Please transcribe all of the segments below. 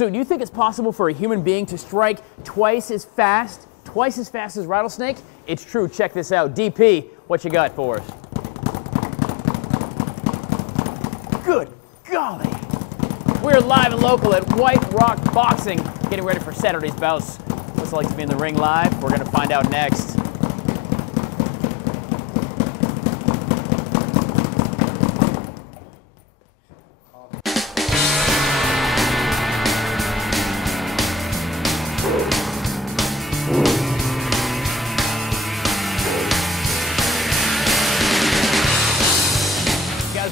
So do you think it's possible for a human being to strike twice as fast as rattlesnake? It's true. Check this out. DP, what you got for us? Good golly. We're live and local at White Rock Boxing, getting ready for Saturday's bouts. What's it like to be in the ring live? We're going to find out next.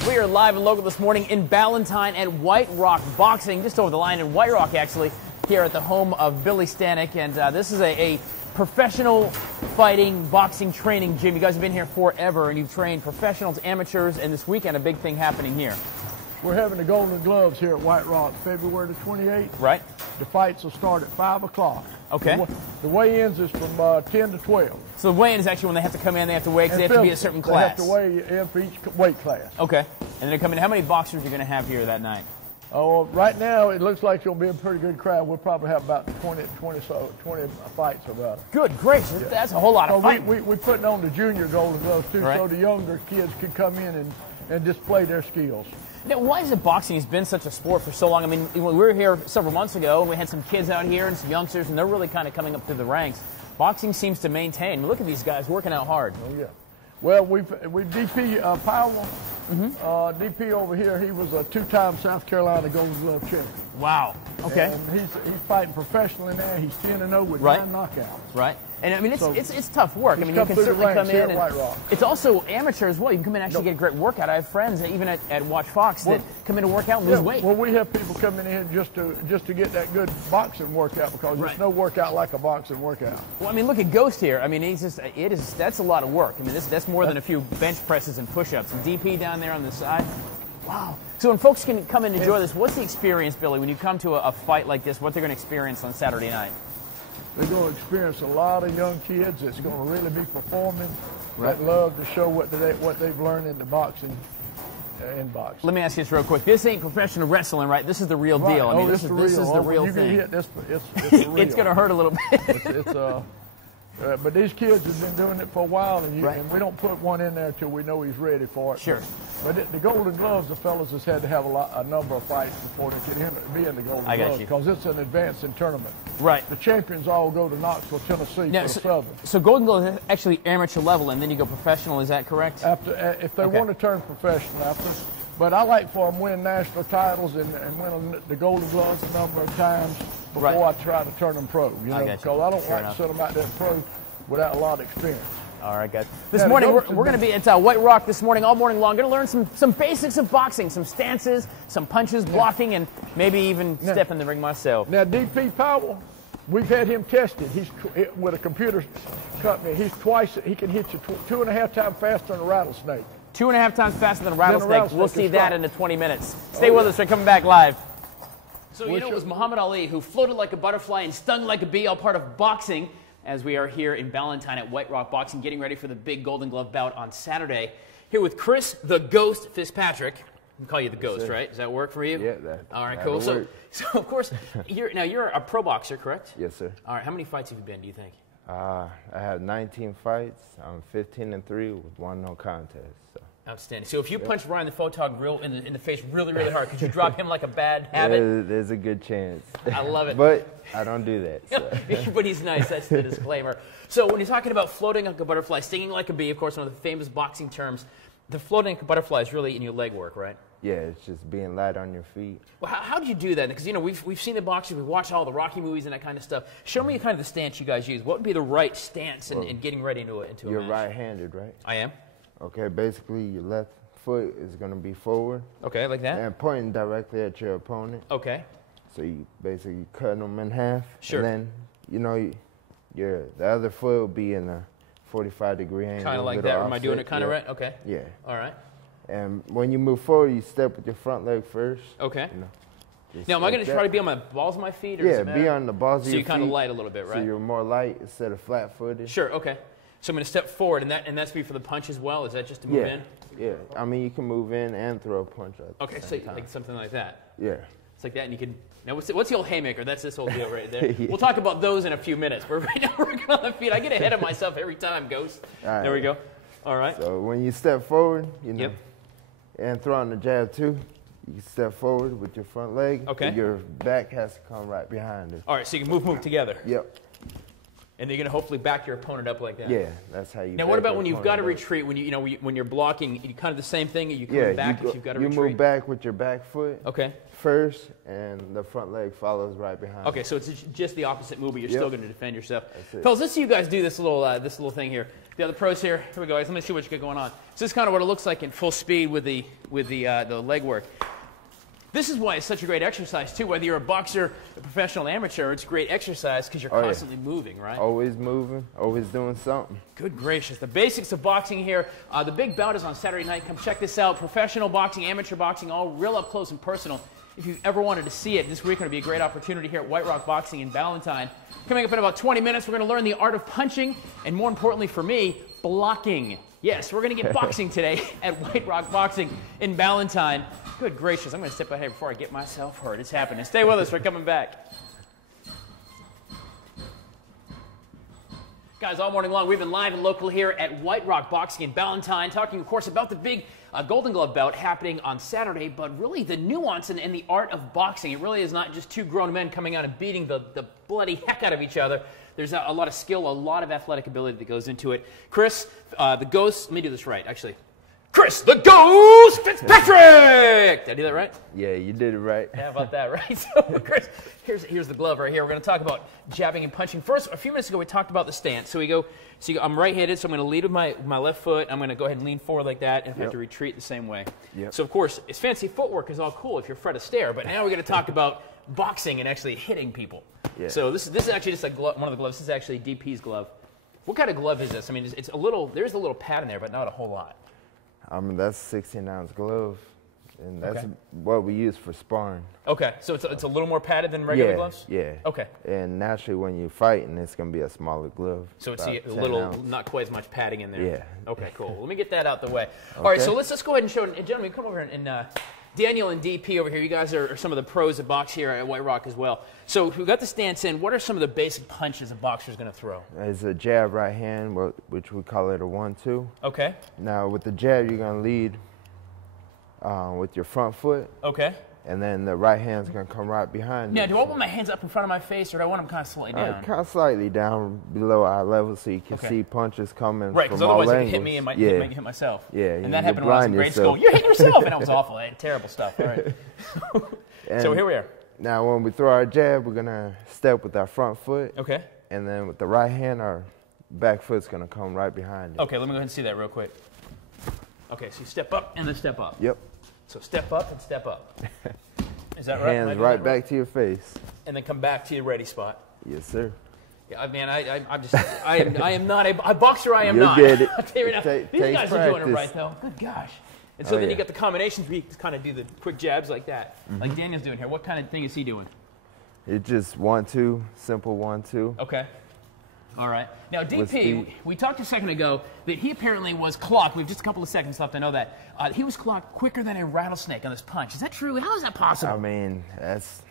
We are live and local this morning in Ballantyne at White Rock Boxing, just over the line in White Rock, actually, here at the home of Billy Stanek. And this is a professional fighting, boxing training gym. You guys have been here forever, and you've trained professionals, amateurs, and this weekend a big thing happening here. We're having the Golden Gloves here at White Rock, February the 28th. Right. The fights will start at 5 o'clock. Okay. The weigh-ins is from 10 to 12. So the weigh-in is actually when they have to come in, they have to weigh, because they have to be a certain class. They have to weigh in for each weight class. Okay. And then they come in. How many boxers are you going to have here that night? Oh, right now it looks like it'll be a pretty good crowd. We'll probably have about 20 fights about it. Good gracious, yeah. That's a whole lot of fighting. We're putting on the junior Golden Gloves too, right, so the younger kids can come in and display their skills. Now, why is it boxing has been such a sport for so long? I mean, we were here several months ago, and we had some kids out here and some youngsters, and they're really kind of coming up through the ranks. Boxing seems to maintain. Look at these guys working out hard. Oh, yeah. Well, we DP Powell, DP over here, he was a two-time South Carolina Golden Glove champion. Wow. Okay. And he's fighting professionally now. He's 10-0 with 9 knockouts. Right. And I mean, it's tough work. I mean, you can certainly come in. And it's also amateur as well. You can come in and actually get a great workout. I have friends, even at WACH Fox, that come in to work out and lose weight. Well, we have people coming in just to get that good boxing workout, because there's no workout like a boxing workout. Well, I mean, look at Ghost here. I mean, that's a lot of work. I mean, that's more than a few bench presses and push-ups. And DP down there on the side. Wow. So when folks can come and enjoy this, what's the experience, Billy, when you come to a fight like this? What they're going to experience on Saturday night? They're going to experience a lot of young kids that's going to really be performing, that love to show what they've learned in the boxing. Let me ask you this real quick. This ain't professional wrestling, right? This is the real deal. I mean, this is the real thing. It's going to hurt a little bit. But these kids have been doing it for a while, and we don't put one in there until we know he's ready for it. Sure. But the Golden Gloves, the fellas has had to have a number of fights before they can be in the Golden Gloves, because it's an advancing tournament. Right. The champions all go to Knoxville, Tennessee for the Southern. So Golden Gloves is actually amateur level, and then you go professional. Is that correct? If they want to turn professional after. But I like for them to win national titles and win the Golden Gloves a number of times before I try to turn them pro. You know, because I don't like to send them out there pro without a lot of experience. All right, guys. This morning, we're going to be at White Rock this morning, all morning long. Going to learn some basics of boxing, some stances, some punches, blocking, and maybe even step in the ring myself. Now, DP Powell, we've had him tested. He's with a computer company. He can hit you 2.5 times faster than a rattlesnake. 2.5 times faster than a rattlesnake. We'll see that in 20 minutes. Stay with us. We're coming back live. So, you know, it was Muhammad Ali who floated like a butterfly and stung like a bee, all part of boxing, as we are here in Ballantyne at White Rock Boxing, getting ready for the big Golden Glove bout on Saturday. Here with Chris the Ghost Fitzpatrick. We call you the Ghost, right? Does that work for you? Yeah, all right, cool. So of course, you're a pro boxer, correct? Yes, sir. All right, how many fights have you been, do you think? I have 19 fights. I'm 15-3 with 1 no contest. So. Outstanding. So if you punch Ryan the Photog in the face really, really hard, could you drop him like a bad habit? There's a good chance. I love it. But I don't do that. So. But he's nice. That's the disclaimer. So when you're talking about floating like a butterfly, stinging like a bee, of course, one of the famous boxing terms, the floating like a butterfly is really in your leg work, right? Yeah, it's just being light on your feet. Well, how do you do that? Because, you know, we've seen the boxers, we've watched all the Rocky movies and that kind of stuff. Show me kind of the stance you guys use. What would be the right stance in getting ready into a match? You're right-handed, right? I am. Okay, basically your left foot is going to be forward. Okay, like that? And pointing directly at your opponent. Okay. So you basically cut them in half. Sure. And then, you know, the other foot will be in a 45-degree angle. Kind of like that. Am I doing it kind of right? Okay. Yeah. All right. And when you move forward, you step with your front leg first. Okay. You know, now, am I going to try to be on my balls of my feet? Or yeah, be on the balls of your feet. So you kind of light a little bit, right? So you're more light instead of flat-footed. Sure, okay. So I'm going to step forward, and that's me for the punch as well? Is that just to move in? Yeah. I mean, you can move in and throw a punch at the same time. Like something like that? Yeah. It's like that, and you can. Now, what's the old haymaker? That's this old deal right there. We'll talk about those in a few minutes. But right now, we're working on the feet. I get ahead of myself every time, Ghost. Right. There we go. All right. So when you step forward, you know, and throw on the jab too, you can step forward with your front leg. Okay. Your back has to come right behind it. All right, so you can move together. Yep. And you're going to hopefully back your opponent up like that. Yeah, that's how you. Now, what about when you've got to retreat? When when you're blocking, you kind of the same thing. You come back if you've got to retreat. You move back with your back foot. Okay. First, and the front leg follows right behind. Okay, so it's just the opposite move, but you're still going to defend yourself. Fellas, let's see you guys do this little thing here. The other pros here. Here we go, guys. Let me see what you got going on. So this is kind of what it looks like in full speed with the leg work. This is why it's such a great exercise, too. Whether you're a boxer, a professional, amateur, it's great exercise because you're constantly moving, right? Always moving, always doing something. Good gracious. The basics of boxing here. The big bout is on Saturday night. Come check this out. Professional boxing, amateur boxing, all real up close and personal. If you've ever wanted to see it, this week is going to be a great opportunity here at White Rock Boxing in Ballantyne. Coming up in about 20 minutes, we're going to learn the art of punching, and more importantly for me, blocking. Yes, we're going to get boxing today at White Rock Boxing in Ballantyne. Good gracious, I'm going to step ahead before I get myself hurt. It's happening. Stay with us. We're coming back. Guys, all morning long, we've been live and local here at White Rock Boxing in Ballantyne, talking, of course, about the big Golden Glove bout happening on Saturday, but really the nuance and the art of boxing. It really is not just two grown men coming out and beating the bloody heck out of each other. There's a lot of skill, a lot of athletic ability that goes into it. Chris, the Ghost, let me do this right, actually. Chris, the Ghost Fitzpatrick! Did I do that right? Yeah, you did it right. How about that, right? So, Chris, here's the glove right here. We're going to talk about jabbing and punching. First, a few minutes ago, we talked about the stance. So I'm right-handed, so I'm going to lead with my left foot. I'm going to go ahead and lean forward like that, and I have to retreat the same way. Yep. So, of course, it's fancy footwork is all cool if you're Fred Astaire, but now we're going to talk about boxing and actually hitting people. Yeah. So this is actually just one of the gloves. This is actually DP's glove. What kind of glove is this? I mean, there's a little pad in there, but not a whole lot. That's a 16-ounce glove, and that's what we use for sparring. Okay, so it's a little more padded than regular gloves? Yeah. Okay. And naturally, when you're fighting, it's going to be a smaller glove. So it's a little, not quite as much padding in there. Yeah. Okay, cool. Let me get that out the way. All right, so let's go ahead and show, and gentlemen, come over and Daniel and DP over here, you guys are some of the pros that box here at White Rock as well. So we've got the stance in. What are some of the basic punches a boxer's going to throw? It's a jab right hand, which we call it a 1-2. Okay. Now with the jab, you're going to lead with your front foot. Okay. And then the right hand's going to come right behind you. Now, do I want my hands up in front of my face, or do I want them kind of slightly down? Kind of slightly down below eye level so you can see punches coming from all angles. Right, because otherwise it could hit me and might hit myself. Yeah, and that happened when I was in grade school. You hit yourself, and it was awful. Terrible stuff. All right. So here we are. Now, when we throw our jab, we're going to step with our front foot. Okay. And then with the right hand, our back foot's going to come right behind it. Okay, let me go ahead and see that real quick. Okay, so you step up and then step up. Yep. So step up and step up. Is that right? Hands right back to your face. And then come back to your ready spot. Yes, sir. Yeah, man, I am not a boxer. I am You'll not. Get it. I'll tell you right now, these guys are doing it right though. Good gosh. And so then you got the combinations where you kind of do the quick jabs like that, like Daniel's doing here. What kind of thing is he doing? It's just 1-2, simple 1-2. Okay. All right. Now, DP, we talked a second ago that he apparently was clocked. We have just a couple of seconds left. I know that. He was clocked quicker than a rattlesnake on this punch. Is that true? How is that possible? I mean, that's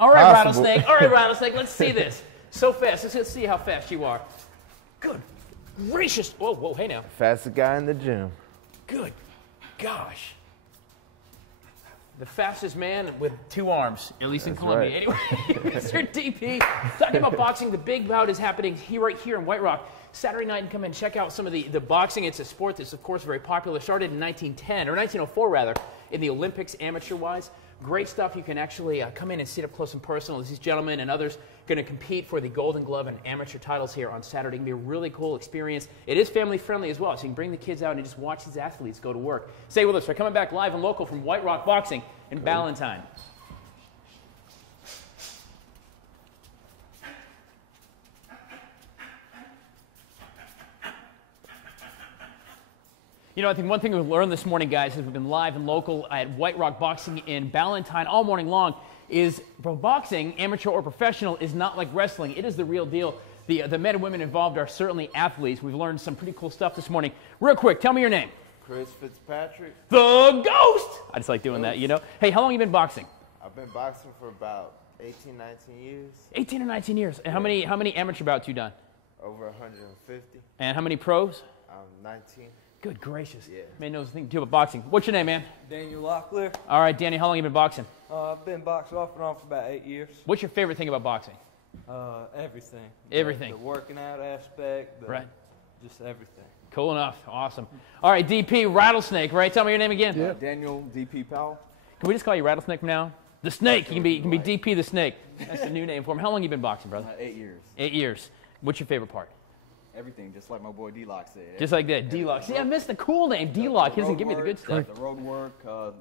all right, possible. Rattlesnake. All right, Rattlesnake. Let's see this. So fast. Let's see how fast you are. Good gracious. Whoa, hey now. Fastest guy in the gym. Good gosh. The fastest man with 2 arms, at least in Columbia. Right. Anyway, Mr. DP, talking about boxing, the big bout is happening right here in White Rock. Saturday night, and come and check out some of the boxing. It's a sport that's, of course, very popular. Started in 1910, or 1904, rather, in the Olympics, amateur-wise. Great stuff. You can actually come in and see it up close and personal. These gentlemen and others going to compete for the Golden Glove and amateur titles here on Saturday. It's going to be a really cool experience. It is family-friendly as well, so you can bring the kids out and just watch these athletes go to work. Stay with us. We're coming back live and local from White Rock Boxing in Ballantyne. You know, I think one thing we've learned this morning, guys, as we've been live and local at White Rock Boxing in Ballantyne all morning long, is boxing, amateur or professional, is not like wrestling. It is the real deal. The men and women involved are certainly athletes. We've learned some pretty cool stuff this morning. Real quick, tell me your name. Chris Fitzpatrick. The Ghost! I just like doing that, you know. Hey, how long have you been boxing? I've been boxing for about 18, 19 years. 18 or 19 years. And how many amateur bouts you done? Over 150. And how many pros? 19. Good gracious. Yeah. Man knows a thing too about boxing. What's your name, man? Daniel Locklear. All right, Danny, how long have you been boxing? I've been boxing off and on for about 8 years. What's your favorite thing about boxing? Everything. Everything. The working out aspect. Right. Just everything. Cool enough. Awesome. All right, DP, Rattlesnake, right? Tell me your name again. Yeah. Daniel DP Powell. Can we just call you Rattlesnake from now? The Snake. You can be DP the Snake. That's the new name for him. How long have you been boxing, brother? 8 years. 8 years. What's your favorite part? Everything, just like my boy D-Lock said. Just like that, D-Lock. See, I missed the cool name, D-Lock. He doesn't give me the good stuff. The road work,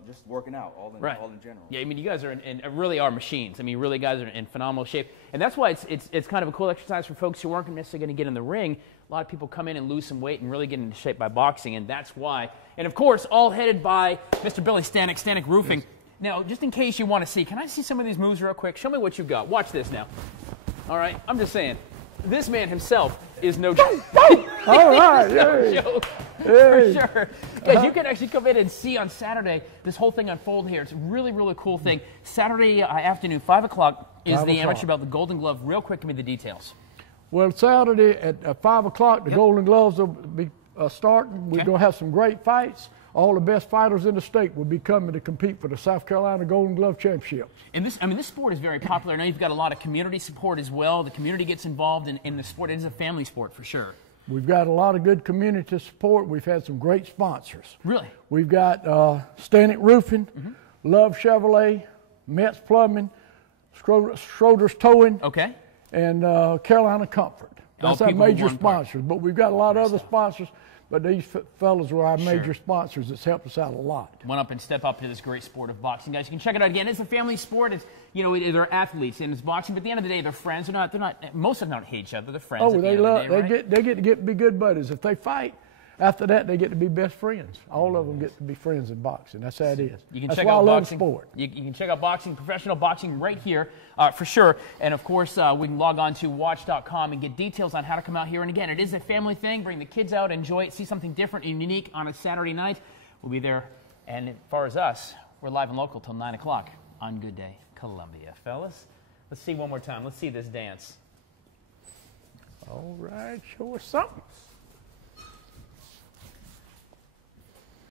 just working out, all in general. Yeah, I mean, you guys are really are machines. I mean, really, guys are in phenomenal shape, and that's why it's kind of a cool exercise for folks who aren't necessarily going to get in the ring. A lot of people come in and lose some weight and really get into shape by boxing, and that's why. And of course, all headed by Mr. Billy Stanek, Stanek Roofing. Yes. Now, just in case you want to see, can I see some of these moves real quick? Show me what you've got. Watch this now. All right, I'm just saying. This man himself is no joke. All right, no joke, for sure. Guys, you can actually come in and see on Saturday this whole thing unfold here. It's a really, really cool thing. Saturday afternoon, 5 o'clock, is the amateur belt, the Golden Glove. Real quick, give me the details. Well, Saturday at 5 o'clock, the Golden Gloves will be starting. We're going to have some great fights. All the best fighters in the state will be coming to compete for the South Carolina Golden Glove Championship. And this sport is very popular. Now you've got a lot of community support as well. The community gets involved in the sport. It is a family sport for sure. We've got a lot of good community support. We've had some great sponsors. Really? We've got Stanek Roofing, Love Chevrolet, Metz Plumbing, Schroeder's Towing, and Carolina Comfort. That's our major sponsors. But we've got a lot of other sponsors. But these fellas were our major sponsors that's helped us out a lot. Went up and step up to this great sport of boxing. Guys, you can check it out again. It's a family sport. It's, you know, they're athletes and it's boxing, but at the end of the day, they're friends. They're not most of them don't hate each other. They're friends. Oh, they get to be good buddies. If they fight, after that, they get to be best friends. All of them get to be friends in boxing. That's how it is. That's why I love sport. You can check out boxing, professional boxing, right here for sure. And of course, we can log on to WACH.com and get details on how to come out here. And again, it is a family thing. Bring the kids out, enjoy it, see something different and unique on a Saturday night. We'll be there. And as far as us, we're live and local till 9 o'clock on Good Day, Columbia, fellas. Let's see one more time. Let's see this dance. All right, show us something.